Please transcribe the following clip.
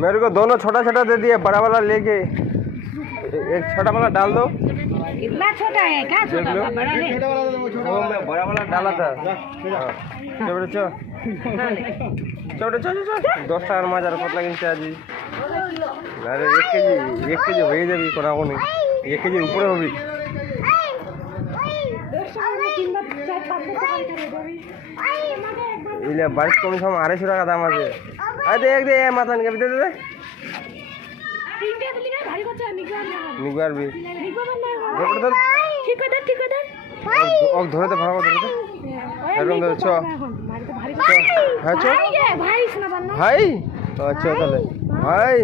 मेरे को दोनों छोटा छोटा दे दिया बड़ा वाला लेके। एक छोटा वाला डाल दो कितना छोटा है क्या देख छोटा लो था बड़ा नहीं वो मैं बड़ा वाला डाला था हाँ। चलो चो চলো চলো চলো দশটা আর মাছ আর কতলা কিনছে আজ আরে এক কেজি এক কেজি হয়ে যাবি কোনো নেই এক কেজির উপরে হবি ইলে বাড়ির কম সম আড়াইশো টাকা দাম আছে আরে দেখ দে মাথা নিকে দে পারবি ধর ঠিক ঠিক তো করে ধরে তো এরকম ধরে হ্যাঁ বান্না ভাই? আচ্ছা তাহলে। ভাই?